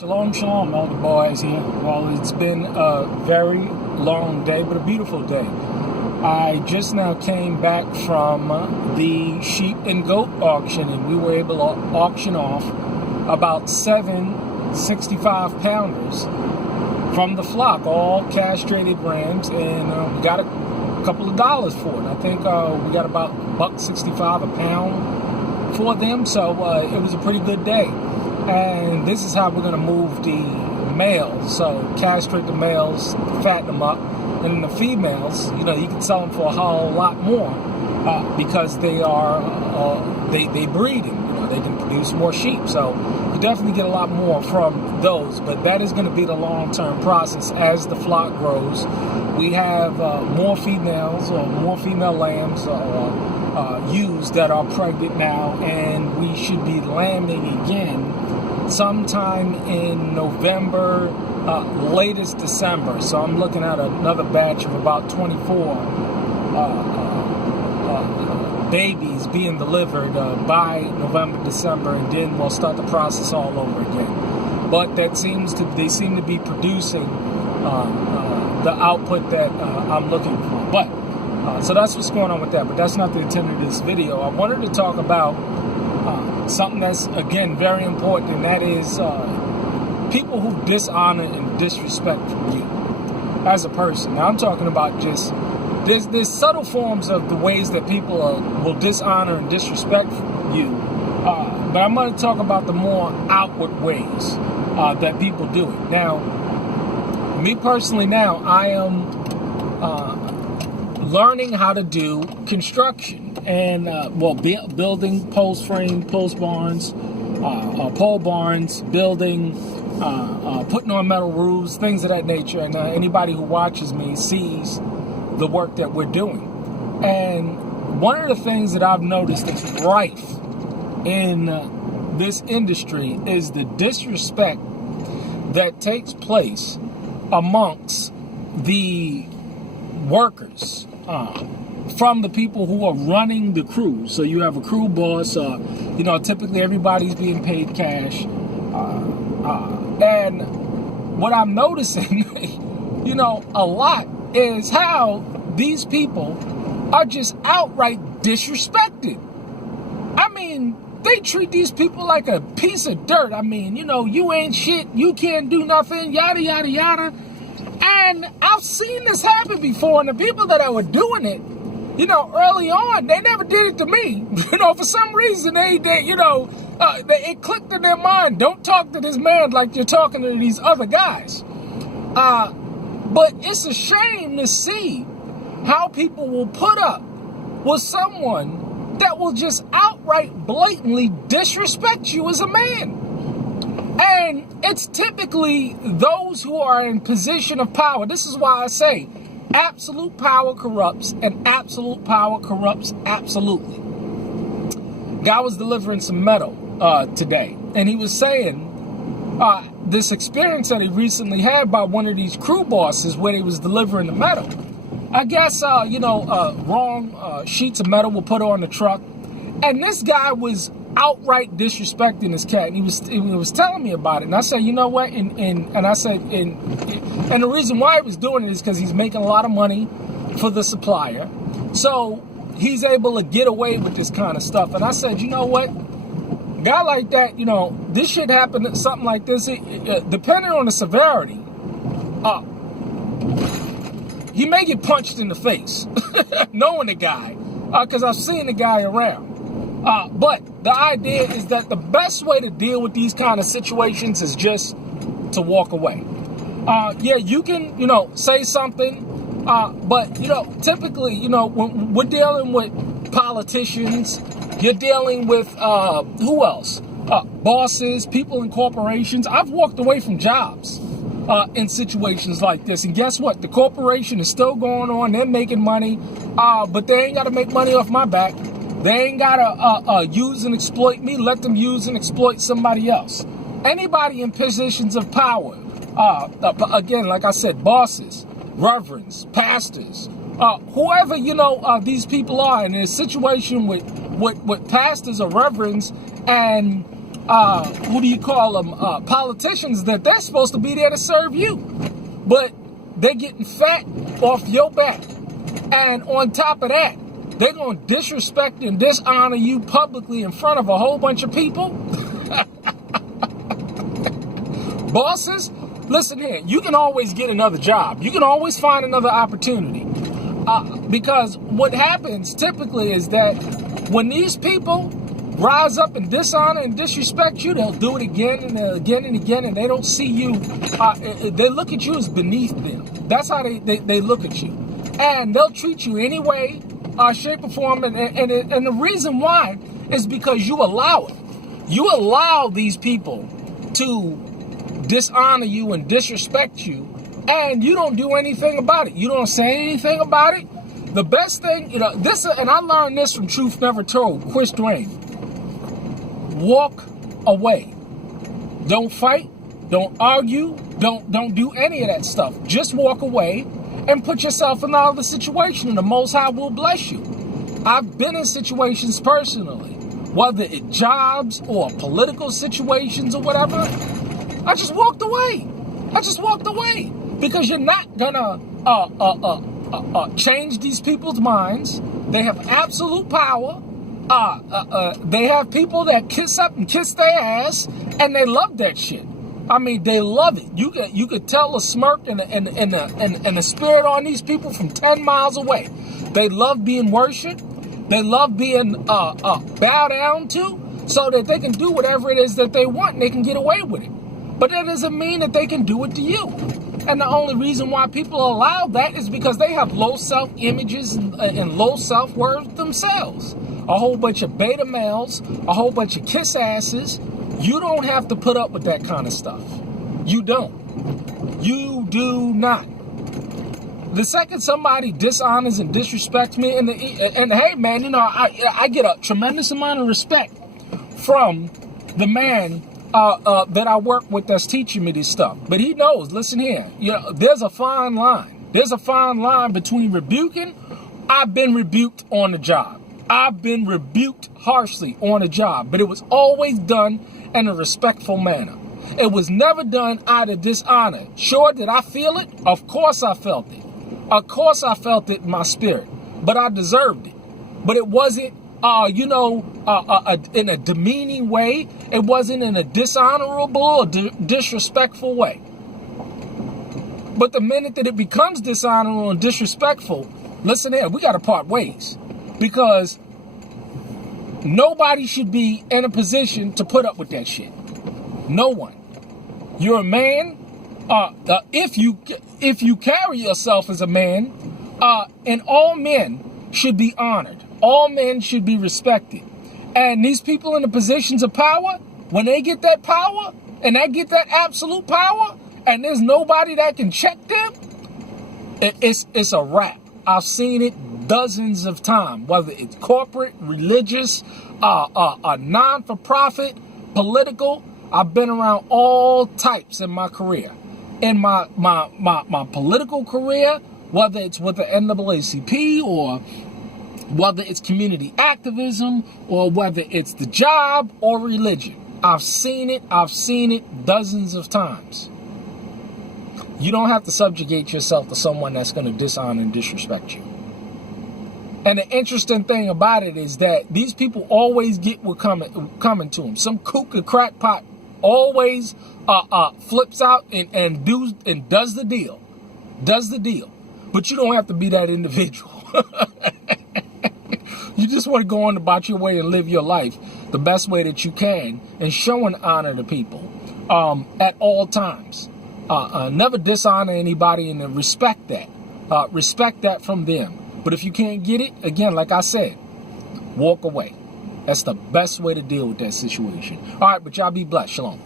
Shalom, shalom, elder boys here. Well, it's been a very long day, but a beautiful day. I just now came back from the sheep and goat auction, and we were able to auction off about 7 65-pounders from the flock, all castrated rams, and we got a couple of dollars for it. I think we got about $1.65 a pound for them, so it was a pretty good day. And this is how we're going to move the males. So castrate the males, fatten them up, and the females, you can sell them for a whole lot more because they are they breeding. They can produce more sheep. So you definitely get a lot more from those. But that is going to be the long-term process as the flock grows. We have more females or more female lambs ewes that are pregnant now, and we should be lambing again sometime in November, latest December. So I'm looking at another batch of about 24 babies being delivered by November, December, and then we'll start the process all over again. But they seem to be producing the output that I'm looking for. But so that's what's going on with that. But that's not the intent of this video. I wanted to talk about something that's, again, very important, and that is people who dishonor and disrespect you as a person. Now, I'm talking about just, there's subtle forms of the ways that people will dishonor and disrespect you, but I'm going to talk about the more outward ways that people do it. Now, me personally now, I am learning how to do construction and building post frame, post barns, pole barns, building, putting on metal roofs, things of that nature. And anybody who watches me sees the work that we're doing. And one of the things that I've noticed that's rife in this industry is the disrespect that takes place amongst the workers, from the people who are running the crew. So you have a crew boss, typically everybody's being paid cash. And what I'm noticing, a lot is how these people are just outright disrespected. I mean, they treat these people like a piece of dirt. I mean, you ain't shit, you can't do nothing, yada, yada, yada. And I've seen this happen before, and the people that were doing it, early on, they never did it to me. For some reason, it clicked in their mind. Don't talk to this man like you're talking to these other guys. But it's a shame to see how people will put up with someone that will just outright, blatantly disrespect you as a man. And it's typically those who are in position of power. This is why I say absolute power corrupts, and absolute power corrupts absolutely. Guy was delivering some metal today, and he was saying this experience that he recently had by one of these crew bosses where he was delivering the metal. I guess, wrong sheets of metal were put on the truck, and this guy was outright disrespecting his cat. And he was telling me about it, and I said, you know what? And I said, and the reason why he was doing it is because he's making a lot of money for the supplier, so he's able to get away with this kind of stuff. And I said, you know what? A guy like that, this shit happened. Something like this, depending on the severity, he may get punched in the face, knowing the guy, because I've seen the guy around. But the idea is that the best way to deal with these kind of situations is just to walk away. You can, say something, but, typically, when we're dealing with politicians, you're dealing with, who else? Bosses, people in corporations. I've walked away from jobs in situations like this. And guess what? The corporation is still going on. They're making money, but they ain't got to make money off my back. They ain't got to use and exploit me. Let them use and exploit somebody else. Anybody in positions of power, again, like I said, bosses, reverends, pastors, whoever, these people are in a situation with pastors or reverends and who do you call them, politicians, that they're supposed to be there to serve you. But they're getting fat off your back. And on top of that, they're going to disrespect and dishonor you publicly in front of a whole bunch of people. Bosses, listen here, you can always get another job. You can always find another opportunity. Because what happens typically is that when these people rise up and dishonor and disrespect you, they'll do it again and again and again, and they don't see you. They look at you as beneath them. That's how they look at you. And they'll treat you any way, shape, or form. And the reason why is because you allow it. You allow these people to dishonor you and disrespect you, and you don't do anything about it. You don't say anything about it. The best thing, this, and I learned this from Truth Never Told, Chris Dwayne. Walk away. Don't fight. Don't argue. Don't do any of that stuff. Just walk away and put yourself in another situation, and the Most High will bless you. I've been in situations personally, whether it's jobs or political situations or whatever. I just walked away. Because you're not gonna change these people's minds. They have absolute power. They have people that kiss up and kiss their ass, and they love that shit. I mean, they love it. You could tell the smirk and the spirit on these people from 10 miles away. They love being worshipped. They love being bowed down to, so that they can do whatever it is that they want and they can get away with it. But that doesn't mean that they can do it to you. And the only reason why people allow that is because they have low self-images and low self-worth themselves. A whole bunch of beta males, a whole bunch of kiss asses. You don't have to put up with that kind of stuff. You don't. You do not. The second somebody dishonors and disrespects me, and hey man, I get a tremendous amount of respect from the man that I work with that's teaching me this stuff. But he knows, listen here, there's a fine line. There's a fine line between rebuking. I've been rebuked on the job. I've been rebuked harshly on the job, but it was always done in a respectful manner. It was never done out of dishonor. Sure, did I feel it? Of course I felt it. Of course I felt it in my spirit, but I deserved it. But it wasn't in a demeaning way. It wasn't in a dishonorable or disrespectful way. But the minute that it becomes dishonorable and disrespectful, listen here, we got to part ways. Because nobody should be in a position to put up with that shit. No one. You're a man. If you carry yourself as a man, and all men should be honored. All men should be respected. And these people in the positions of power, when they get that power, and they get that absolute power, and there's nobody that can check them, it's a wrap. I've seen it dozens of times, whether it's corporate, religious, non-for-profit, political. I've been around all types in my career. In my political career, whether it's with the NAACP or whether it's community activism or whether it's the job or religion. I've seen it dozens of times. You don't have to subjugate yourself to someone that's going to dishonor and disrespect you. And the interesting thing about it is that these people always get what coming to them. Some kook or crackpot always flips out and does the deal. But you don't have to be that individual. You just want to go on about your way and live your life the best way that you can and showing honor to people at all times. Never dishonor anybody and respect that. Respect that from them. But if you can't get it, again, like I said, walk away. That's the best way to deal with that situation. All right, but y'all be blessed. Shalom.